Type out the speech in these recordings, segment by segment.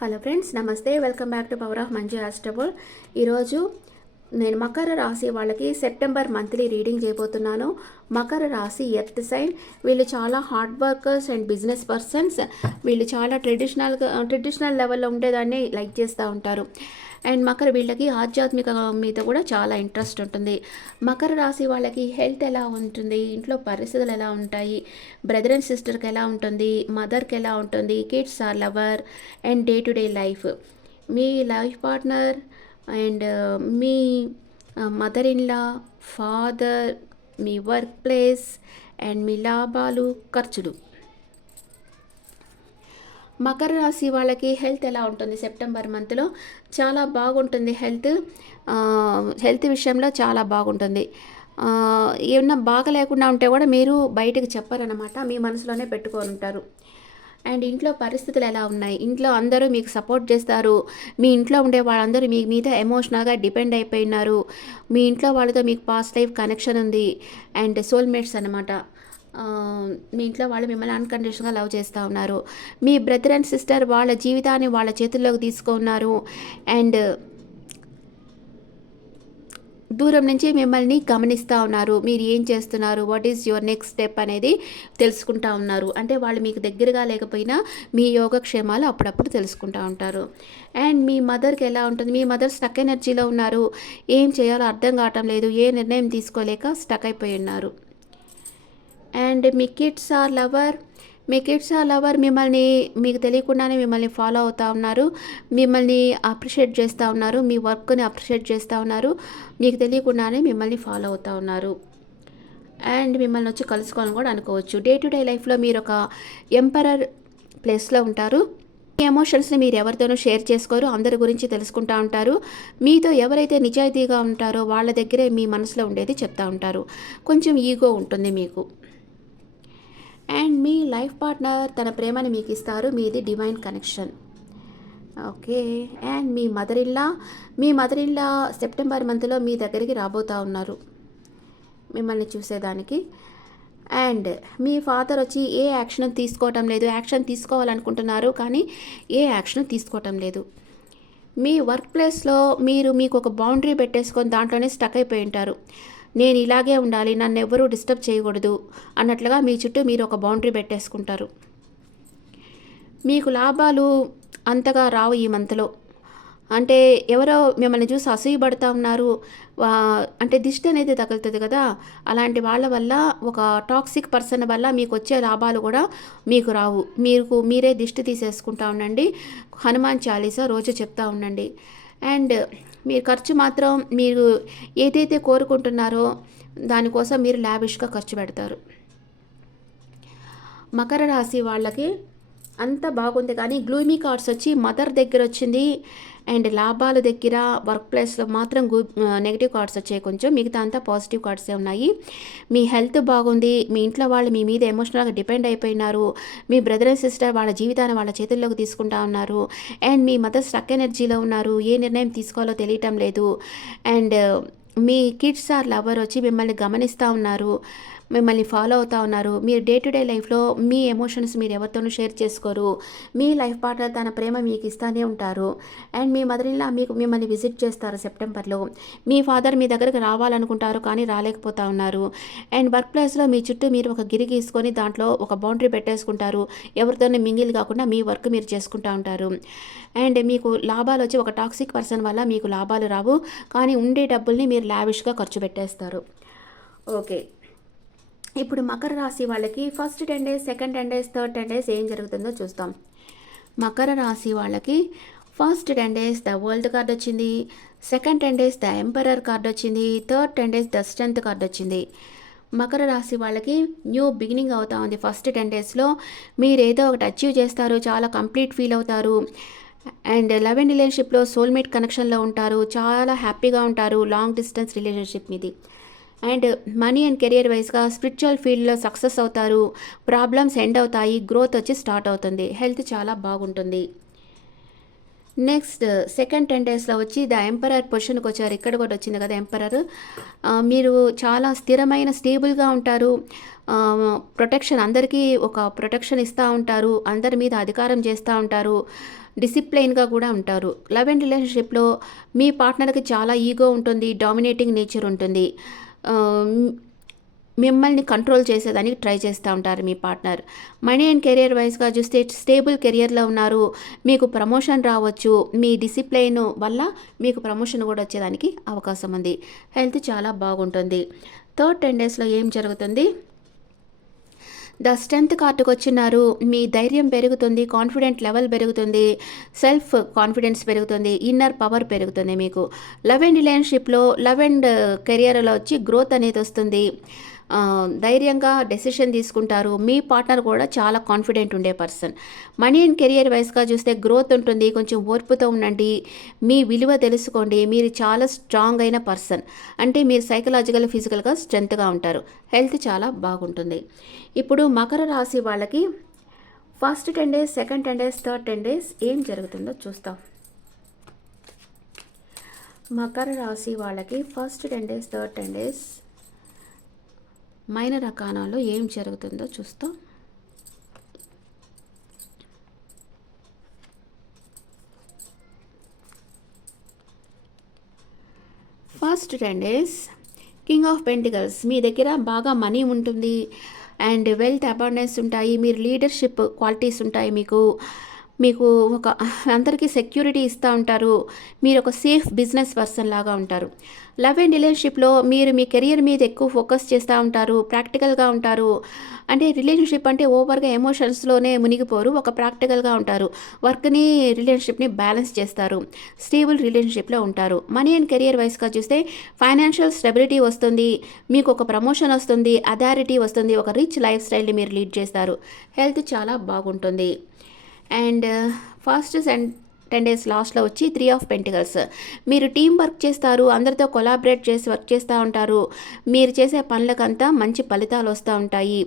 Hello friends, నమస్తే. Welcome back to power of Manju ఆస్ట్రబుల్. ఈరోజు నేను మకర రాశి వాళ్ళకి సెప్టెంబర్ మంత్లీ రీడింగ్ చేయబోతున్నాను. మకర రాశి ఎర్త్ సైన్. వీళ్ళు చాలా hard workers and business persons. వీళ్ళు చాలా ట్రెడిషనల్ లెవెల్లో ఉండేదాన్ని లైక్ చేస్తూ ఉంటారు. అండ్ వీళ్ళకి ఆధ్యాత్మిక మీద కూడా చాలా ఇంట్రెస్ట్ ఉంటుంది. మకర రాశి వాళ్ళకి హెల్త్ ఎలా ఉంటుంది, ఇంట్లో పరిస్థితులు ఎలా ఉంటాయి, బ్రదర్ అండ్ సిస్టర్కి ఎలా ఉంటుంది, మదర్కి ఎలా ఉంటుంది, kids or lover and day to day life, మీ లైఫ్ పార్ట్నర్ అండ్ మీ మదర్ ఇన్లా, ఫాదర్, మీ వర్క్ ప్లేస్ అండ్ మీ లాభాలు, ఖర్చులు. మకర రాశి వాళ్ళకి హెల్త్ ఎలా ఉంటుంది సెప్టెంబర్ మంత్లో? చాలా బాగుంటుంది. హెల్త్ విషయంలో చాలా బాగుంటుంది. ఏమన్నా బాగా లేకుండా ఉంటే కూడా మీరు బయటకు చెప్పారనమాట, మీ మనసులోనే పెట్టుకొని ఉంటారు. అండ్ ఇంట్లో పరిస్థితులు ఎలా ఉన్నాయి? ఇంట్లో అందరూ మీకు సపోర్ట్ చేస్తారు. మీ ఇంట్లో ఉండే వాళ్ళందరూ మీ మీద ఎమోషనల్గా డిపెండ్ అయిపోయినారు. మీ ఇంట్లో వాళ్ళతో మీకు పాస్ట్ లైఫ్ కనెక్షన్ ఉంది అండ్ సోల్మేట్స్ అనమాట. మీ ఇంట్లో వాళ్ళు మిమ్మల్ని అన్కండిషన్గా లవ్ చేస్తూ ఉన్నారు. మీ బ్రదర్ అండ్ సిస్టర్ వాళ్ళ జీవితాన్ని వాళ్ళ చేతుల్లోకి తీసుకున్నారు అండ్ దూరం నుంచి మిమ్మల్ని గమనిస్తూ ఉన్నారు. మీరు ఏం చేస్తున్నారు, what is your next step అనేది తెలుసుకుంటూ ఉన్నారు. అంటే వాళ్ళు మీకు దగ్గరగా లేకపోయినా మీ యోగక్షేమాలు అప్పుడప్పుడు తెలుసుకుంటూ ఉంటారు. అండ్ మీ మదర్కి ఎలా ఉంటుంది? మీ మదర్ స్టక్ ఎనర్జీలో ఉన్నారు. ఏం చేయాలో అర్థం కావటం లేదు, ఏ నిర్ణయం తీసుకోలేక స్టక్ అయిపోయి ఉన్నారు. అండ్ మీ కిడ్స్ ఆర్ లవర్ మిమ్మల్ని మీకు తెలియకుండానే మిమ్మల్ని ఫాలో అవుతూ ఉన్నారు. మిమ్మల్ని అప్రిషియేట్ చేస్తూ ఉన్నారు. మీ వర్క్ని అప్రిషియేట్ చేస్తూ ఉన్నారు. మీకు తెలియకుండానే మిమ్మల్ని ఫాలో అవుతూ ఉన్నారు. అండ్ మిమ్మల్ని వచ్చి కలుసుకోవాలని కూడా అనుకోవచ్చు. డే టు డే లైఫ్లో మీరు ఒక ఎంపరర్ ప్లేస్లో ఉంటారు. మీ ఎమోషన్స్ని మీరు ఎవరితోనూ షేర్ చేసుకోరు. అందరి గురించి తెలుసుకుంటూ ఉంటారు. మీతో ఎవరైతే నిజాయితీగా ఉంటారో వాళ్ళ దగ్గరే మీ మనసులో ఉండేది చెప్తూ ఉంటారు. కొంచెం ఈగో ఉంటుంది మీకు. అండ్ మీ లైఫ్ పార్ట్నర్ తన ప్రేమని మీకు ఇస్తారు. మీది డివైన్ కనెక్షన్. ఓకే. అండ్ మీ మదర్ ఇన్లా సెప్టెంబర్ మంత్లో మీ దగ్గరికి రాబోతూ ఉన్నారు మిమ్మల్ని చూసేదానికి. అండ్ మీ ఫాదర్ వచ్చి ఏ యాక్షన్ తీసుకోవటం లేదు. యాక్షన్ తీసుకోవాలనుకుంటున్నారు కానీ ఏ యాక్షన్ తీసుకోవటం లేదు. మీ వర్క్ ప్లేస్లో మీకు ఒక బౌండరీ పెట్టేసుకొని దాంట్లోనే స్టక్ అయిపోయి ఉంటారు. నేను ఇలాగే ఉండాలి, నన్ను ఎవరూ డిస్టర్బ్ చేయకూడదు అన్నట్లుగా మీ చుట్టూ మీరు ఒక బౌండరీ పెట్టేసుకుంటారు. మీకు లాభాలు అంతగా రావు ఈ మంత్లో. అంటే ఎవరో మిమ్మల్ని చూసి అసూయపడుతూ ఉన్నారు, అంటే దిష్టి అనేది తగులుతుంది కదా, అలాంటి వాళ్ళ వల్ల, ఒక టాక్సిక్ పర్సన్ వల్ల మీకు వచ్చే లాభాలు కూడా మీకు రావు. మీరే దిష్టి తీసేసుకుంటా ఉండండి. హనుమాన్ చాలీసా రోజు చెప్తా ఉండండి. అండ్ మీరు ఖర్చు మాత్రం మీరు ఏదైతే కోరుకుంటున్నారో దానికోసం మీరు లావిష్గా ఖర్చు పెడతారు. మకర రాశి వాళ్ళకి అంత బాగుంది కానీ గ్లూమీ కార్డ్స్ వచ్చి మదర్ దగ్గర వచ్చింది అండ్ లాభాల దగ్గర, వర్క్ ప్లేస్లో మాత్రం నెగిటివ్ కార్డ్స్ వచ్చాయి. కొంచెం మిగతా అంతా పాజిటివ్ కార్డ్సే ఉన్నాయి. మీ హెల్త్ బాగుంది. మీ ఇంట్లో వాళ్ళు మీ మీద ఎమోషనల్గా డిపెండ్ అయిపోయినారు. మీ బ్రదర్ అండ్ సిస్టర్ వాళ్ళ జీవితాన్ని వాళ్ళ చేతుల్లోకి తీసుకుంటా ఉన్నారు. అండ్ మీ మదర్ స్టక్ ఎనర్జీలో ఉన్నారు. ఏ నిర్ణయం తీసుకోవాలో తెలియటం లేదు. అండ్ మీ కిడ్స్ ఆర్ లవర్ వచ్చి మిమ్మల్ని గమనిస్తూ ఉన్నారు, మిమ్మల్ని ఫాలో అవుతూ ఉన్నారు. మీరు డే టు డే లైఫ్లో మీ ఎమోషన్స్ మీరు ఎవరితోనూ షేర్ చేసుకోరు. మీ లైఫ్ పార్ట్నర్ తన ప్రేమ మీకు ఇస్తూనే ఉంటారు. అండ్ మీ మదర్ ఇన్లా మిమ్మల్ని విజిట్ చేస్తారు సెప్టెంబర్లో. మీ ఫాదర్ మీ దగ్గరకు రావాలనుకుంటారు కానీ రాలేకపోతూ ఉన్నారు. అండ్ వర్క్ ప్లేస్లో మీ చుట్టూ మీరు ఒక గిరి గీసుకొని దాంట్లో ఒక బౌండరీ పెట్టేసుకుంటారు. ఎవరితోనే మింగిల్ కాకుండా మీ వర్క్ మీరు చేసుకుంటూ ఉంటారు. అండ్ మీకు లాభాలు వచ్చి ఒక టాక్సిక్ పర్సన్ వల్ల మీకు లాభాలు రావు కానీ ఉండే డబ్బుల్ని మీరు లావిష్గా ఖర్చు పెట్టేస్తారు. ఓకే. ఇప్పుడు మకర రాశి వాళ్ళకి first 10 days, second 10 days, third 10 days ఏం జరుగుతుందో చూస్తాం. మకర రాశి వాళ్ళకి first 10 days the world card వచ్చింది. Second 10 days the emperor card వచ్చింది. Third 10 days the strength card వచ్చింది. మకర రాశి వాళ్ళకి న్యూ బిగినింగ్ అవుతా ఉంది. ఫస్ట్ 10 daysలో మీరు ఏదో ఒకటి అచీవ్ చేస్తారు, చాలా కంప్లీట్ ఫీల్ అవుతారు. అండ్ లవ్ అండ్ రిలేషన్షిప్లో సోల్మేట్ కనెక్షన్లో ఉంటారు, చాలా హ్యాపీగా ఉంటారు. లాంగ్ డిస్టెన్స్ రిలేషన్షిప్ మీది. అండ్ మనీ అండ్ కెరియర్ వైజ్గా స్పిరిచువల్ ఫీల్డ్లో సక్సెస్ అవుతారు. ప్రాబ్లమ్స్ ఎండ్ అవుతాయి, గ్రోత్ వచ్చి స్టార్ట్ అవుతుంది. హెల్త్ చాలా బాగుంటుంది. నెక్స్ట్ సెకండ్ 10 daysలో వచ్చి ద ఎంపరర్ పొజిషన్కి వచ్చారు. ఇక్కడ కూడా వచ్చింది కదా ఎంపరర్. మీరు చాలా స్థిరమైన స్టేబుల్గా ఉంటారు. ప్రొటెక్షన్, అందరికీ ఒక ప్రొటెక్షన్ ఇస్తూ ఉంటారు. అందరి మీద అధికారం చేస్తూ ఉంటారు. డిసిప్లైన్గా కూడా ఉంటారు. లవ్ అండ్ రిలేషన్షిప్లో మీ పార్ట్నర్కి చాలా ఈగో ఉంటుంది, డామినేటింగ్ నేచర్ ఉంటుంది. మిమ్మల్ని కంట్రోల్ చేసేదానికి ట్రై చేస్తూ ఉంటారు మీ పార్ట్నర్. మనీ అండ్ కెరియర్ వైజ్గా చూస్తే స్టేబుల్ కెరియర్లో ఉన్నారు. మీకు ప్రమోషన్ రావచ్చు. మీ డిసిప్లైన్ వల్ల మీకు ప్రమోషన్ కూడా వచ్చేదానికి అవకాశం ఉంది. హెల్త్ చాలా బాగుంటుంది. థర్డ్ 10 డేస్లో ఏం జరుగుతుంది? ద స్ట్రెంత్ కార్డుకు వచ్చినారు. మీ ధైర్యం పెరుగుతుంది, కాన్ఫిడెంట్ లెవెల్ పెరుగుతుంది, సెల్ఫ్ కాన్ఫిడెన్స్ పెరుగుతుంది, ఇన్నర్ పవర్ పెరుగుతుంది మీకు. లవ్ అండ్ రిలేషన్షిప్లో లవ్ అండ్ కెరియర్లో వచ్చి గ్రోత్ అనేది వస్తుంది. ధైర్యంగా డెసిషన్ తీసుకుంటారు. మీ పార్ట్నర్ కూడా చాలా కాన్ఫిడెంట్ ఉండే పర్సన్. మనీ అండ్ కెరియర్ వైస్గా చూస్తే గ్రోత్ ఉంటుంది. కొంచెం ఓర్పుతో ఉండండి. మీ విలువ తెలుసుకోండి. మీరు చాలా స్ట్రాంగ్ అయిన పర్సన్. అంటే మీరు సైకలాజికల్ ఫిజికల్గా స్ట్రెంత్గా ఉంటారు. హెల్త్ చాలా బాగుంటుంది. ఇప్పుడు మకర రాశి వాళ్ళకి first 10 days, second 10 days, third 10 days ఏం జరుగుతుందో చూస్తాం. మకర రాశి వాళ్ళకి first 10 days, third 10 days minor అకానాలో ఏం జరుగుతుందో చూస్తాం. First 10 days king of pentacles. మీ దగ్గర బాగా మనీ ఉంటుంది అండ్ వెల్త్ అబాండెన్స్ ఉంటాయి. మీరు లీడర్షిప్ క్వాలిటీస్ ఉంటాయి. మీకు ఒక అందరికీ సెక్యూరిటీ ఇస్తూ ఉంటారు. మీరు ఒక సేఫ్ బిజినెస్ పర్సన్ లాగా ఉంటారు. లవ్ అండ్ రిలేషన్షిప్లో మీరు మీ కెరియర్ మీద ఎక్కువ ఫోకస్ చేస్తూ ఉంటారు. ప్రాక్టికల్గా ఉంటారు. అంటే రిలేషన్షిప్ అంటే ఓవర్గా ఎమోషన్స్లోనే మునిగిపోరు. ఒక ప్రాక్టికల్గా ఉంటారు. వర్క్ని రిలేషన్షిప్ని బ్యాలెన్స్ చేస్తారు. స్టేబుల్ రిలేషన్షిప్లో ఉంటారు. మనీ అండ్ కెరియర్ వైస్గా చూస్తే ఫైనాన్షియల్ స్టెబిలిటీ వస్తుంది. మీకు ఒక ప్రమోషన్ వస్తుంది, అథారిటీ వస్తుంది, ఒక రిచ్ లైఫ్ స్టైల్ని మీరు లీడ్ చేస్తారు. హెల్త్ చాలా బాగుంటుంది. అండ్ ఫస్ట్ 10 డేస్ లాస్ట్లో వచ్చి 3 ఆఫ్ పెంటికల్స్. మీరు టీం వర్క్ చేస్తారు. అందరితో కొలాబరేట్ చేసి వర్క్ చేస్తూ ఉంటారు. మీరు చేసే పనులకంతా మంచి ఫలితాలు వస్తూ ఉంటాయి.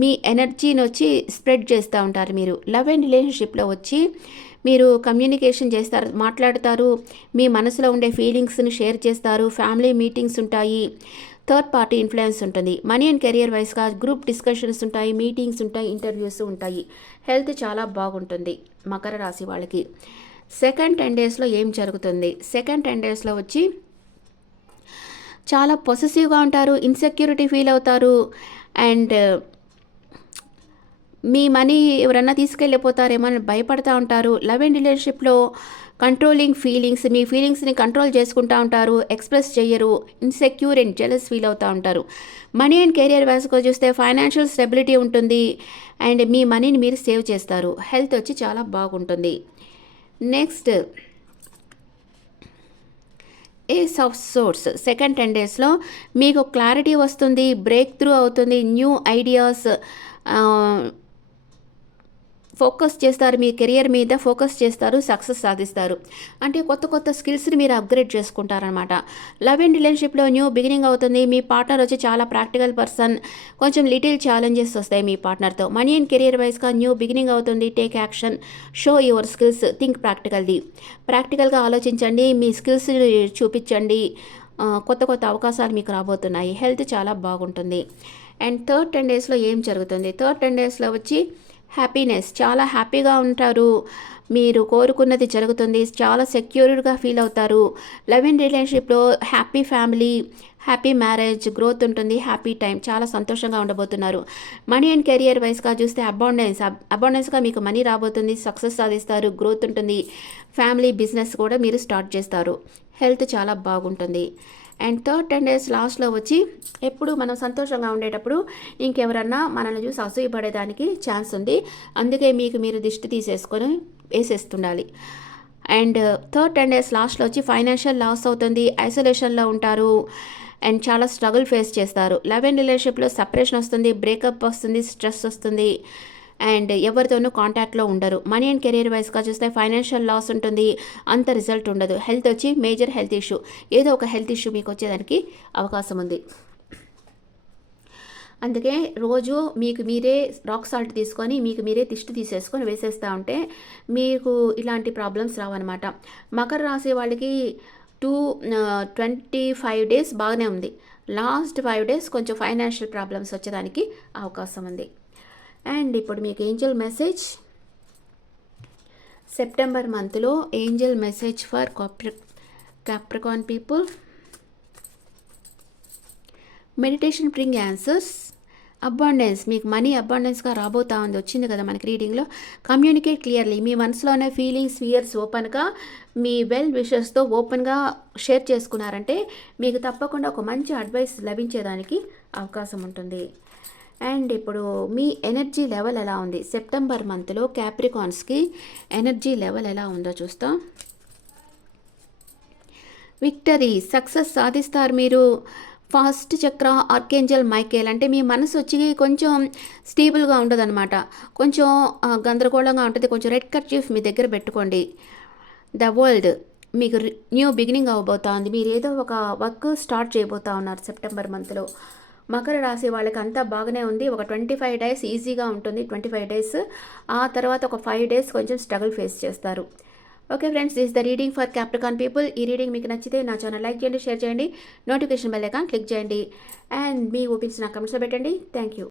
మీ ఎనర్జీని వచ్చి స్ప్రెడ్ చేస్తూ ఉంటారు. మీరు లవ్ అండ్ రిలేషన్షిప్లో వచ్చి మీరు కమ్యూనికేషన్ చేస్తారు, మాట్లాడతారు. మీ మనసులో ఉండే ఫీలింగ్స్ని షేర్ చేస్తారు. ఫ్యామిలీ మీటింగ్స్ ఉంటాయి. థర్డ్ పార్టీ ఇన్ఫ్లుయెన్స్ ఉంటుంది. మనీ అండ్ కెరియర్ వైస్గా గ్రూప్ డిస్కషన్స్ ఉంటాయి, మీటింగ్స్ ఉంటాయి, ఇంటర్వ్యూస్ ఉంటాయి. హెల్త్ చాలా బాగుంటుంది మకర రాశి వాళ్ళకి. సెకండ్ 10 డేస్లో ఏం జరుగుతుంది? సెకండ్ 10 డేస్లో వచ్చి చాలా పొసెసివ్గా ఉంటారు, ఇన్సెక్యూరిటీ ఫీల్ అవుతారు అండ్ మీ మనీ ఎవరన్నా తీసుకెళ్ళిపోతారేమో అని భయపడతా ఉంటారు. లవ్ అండ్ రిలేషన్షిప్లో కంట్రోలింగ్ ఫీలింగ్స్, మీ ఫీలింగ్స్ని కంట్రోల్ చేసుకుంటూ ఉంటారు, ఎక్స్ప్రెస్ చేయరు, ఇన్సెక్యూర్ అండ్ జెలస్ ఫీల్ అవుతూ ఉంటారు. మనీ అండ్ కెరియర్ వైస్గా చూస్తే ఫైనాన్షియల్ స్టెబిలిటీ ఉంటుంది అండ్ మీ మనీని మీరు సేవ్ చేస్తారు. హెల్త్ వచ్చి చాలా బాగుంటుంది. Next ace of swords. Second 10 డేస్లో మీకు క్లారిటీ వస్తుంది, బ్రేక్ త్రూ అవుతుంది, న్యూ ఐడియాస్ ఫోకస్ చేస్తారు. మీ కెరియర్ మీద ఫోకస్ చేస్తారు, సక్సెస్ సాధిస్తారు. అంటే కొత్త కొత్త స్కిల్స్ని మీరు అప్గ్రేడ్ చేసుకుంటారనమాట. లవ్ అండ్ రిలేషన్షిప్లో న్యూ బిగినింగ్ అవుతుంది. మీ పార్ట్నర్ వచ్చి చాలా ప్రాక్టికల్ పర్సన్. కొంచెం లిటిల్ ఛాలెంజెస్ వస్తాయి మీ పార్ట్నర్తో. మనీ అండ్ కెరియర్ వైస్గా న్యూ బిగినింగ్ అవుతుంది. Take action, show your skills, think ప్రాక్టికల్గా ఆలోచించండి, మీ స్కిల్స్ చూపించండి. కొత్త కొత్త అవకాశాలు మీకు రాబోతున్నాయి. హెల్త్ చాలా బాగుంటుంది. అండ్ థర్డ్ 10 డేస్లో ఏం జరుగుతుంది? థర్డ్ 10 డేస్లో వచ్చి హ్యాపీనెస్, చాలా హ్యాపీగా ఉంటారు. మీరు కోరుకున్నది జరుగుతుంది. చాలా సెక్యూర్డ్గా ఫీల్ అవుతారు. లవ్ అండ్ రిలేషన్షిప్లో happy family, happy marriage, growth ఉంటుంది, హ్యాపీ టైం, చాలా సంతోషంగా ఉండబోతున్నారు. మనీ అండ్ కెరియర్ వైస్గా చూస్తే అబాండెన్స్గా మీకు మనీ రాబోతుంది, సక్సెస్ సాధిస్తారు, గ్రోత్ ఉంటుంది, ఫ్యామిలీ బిజినెస్ కూడా మీరు స్టార్ట్ చేస్తారు. హెల్త్ చాలా బాగుంటుంది. అండ్ థర్డ్ 10 డేస్ లాస్ట్లో వచ్చి ఎప్పుడు మనం సంతోషంగా ఉండేటప్పుడు ఇంకెవరన్నా మనల్ని చూసి అసూయపడేదానికి ఛాన్స్ ఉంది. అందుకే మీకు మీరు దిష్టి తీసేసుకొని వేసేస్తుండాలి. అండ్ థర్డ్ 10 డేస్ లాస్ట్లో వచ్చి ఫైనాన్షియల్ లాస్ అవుతుంది, ఐసోలేషన్లో ఉంటారు అండ్ చాలా స్ట్రగుల్ ఫేస్ చేస్తారు. లవ్ అండ్ రిలేషన్షిప్లో సపరేషన్ వస్తుంది, బ్రేకప్ వస్తుంది, స్ట్రెస్ వస్తుంది అండ్ ఎవరితోనూ కాంటాక్ట్లో ఉండరు. మనీ అండ్ కెరీర్ వైస్గా చూస్తే ఫైనాన్షియల్ లాస్ ఉంటుంది, అంత రిజల్ట్ ఉండదు. హెల్త్ వచ్చి మేజర్ హెల్త్ ఇష్యూ, ఏదో ఒక హెల్త్ ఇష్యూ మీకు వచ్చేదానికి అవకాశం ఉంది. అందుకే రోజు మీకు మీరే రాక్ సాల్ట్ తీసుకొని మీకు మీరే దిష్టి తీసేసుకొని వేసేస్తూ ఉంటే మీకు ఇలాంటి ప్రాబ్లమ్స్ రావన్నమాట. మకర రాశి వాళ్ళకి 25 డేస్ బాగానే ఉంది. లాస్ట్ 5 డేస్ కొంచెం ఫైనాన్షియల్ ప్రాబ్లమ్స్ వచ్చేదానికి అవకాశం ఉంది. అండ్ ఇప్పుడు మీకు ఏంజల్ మెసేజ్, సెప్టెంబర్ మంత్లో Angel message for Capricorn people. Meditation bring answers. Abundance, మీకు మనీ అబాండెన్స్గా రాబోతా ఉంది, వచ్చింది కదా మనకి రీడింగ్లో. కమ్యూనికేట్ క్లియర్లీ, మీ మనసులో ఉన్న ఫీలింగ్స్ ఫియర్స్ ఓపెన్గా మీ వెల్ విషెస్తో ఓపెన్గా షేర్ చేసుకున్నారంటే మీకు తప్పకుండా ఒక మంచి అడ్వైస్ లభించేదానికి అవకాశం ఉంటుంది. అండ్ ఇప్పుడు మీ ఎనర్జీ లెవెల్ ఎలా ఉంది సెప్టెంబర్ మంత్లో క్యాప్రికాన్స్కి ఎనర్జీ లెవెల్ ఎలా ఉందో చూస్తాం. విక్టరీ, సక్సెస్ సాధిస్తారు మీరు. ఫాస్ట్ చక్ర ఆర్కేంజల్ మైకేల్, అంటే మీ మనసు వచ్చి కొంచెం స్టేబుల్గా ఉండదన్నమాట, కొంచెం గందరగోళంగా ఉంటుంది. కొంచెం రెడ్ కర్చీఫ్ మీ దగ్గర పెట్టుకోండి. ద వరల్డ్, మీకు న్యూ బిగినింగ్ అవ్వబోతా ఉంది. మీరు ఏదో ఒక వర్క్ స్టార్ట్ చేయబోతా ఉన్నారు సెప్టెంబర్ మంత్లో. మకర రాశి వాళ్ళకి అంతా బాగానే ఉంది. ఒక 25 డేస్ ఈజీగా ఉంటుంది, 25 డేస్. ఆ తర్వాత ఒక 5 డేస్ కొంచెం స్ట్రగుల్ ఫేస్ చేస్తారు. Okay friends, this the reading for Capricorn people. ఈ రీడింగ్ మీకు నచ్చితే నా ఛానల్ లైక్ చేయండి, షేర్ చేయండి, నోటిఫికేషన్ బెల్ ఐకాన్ క్లిక్ చేయండి, అండ్ మీ ఒపీనియన్స్ నా కమెంట్స్లో పెట్టండి. Thank you.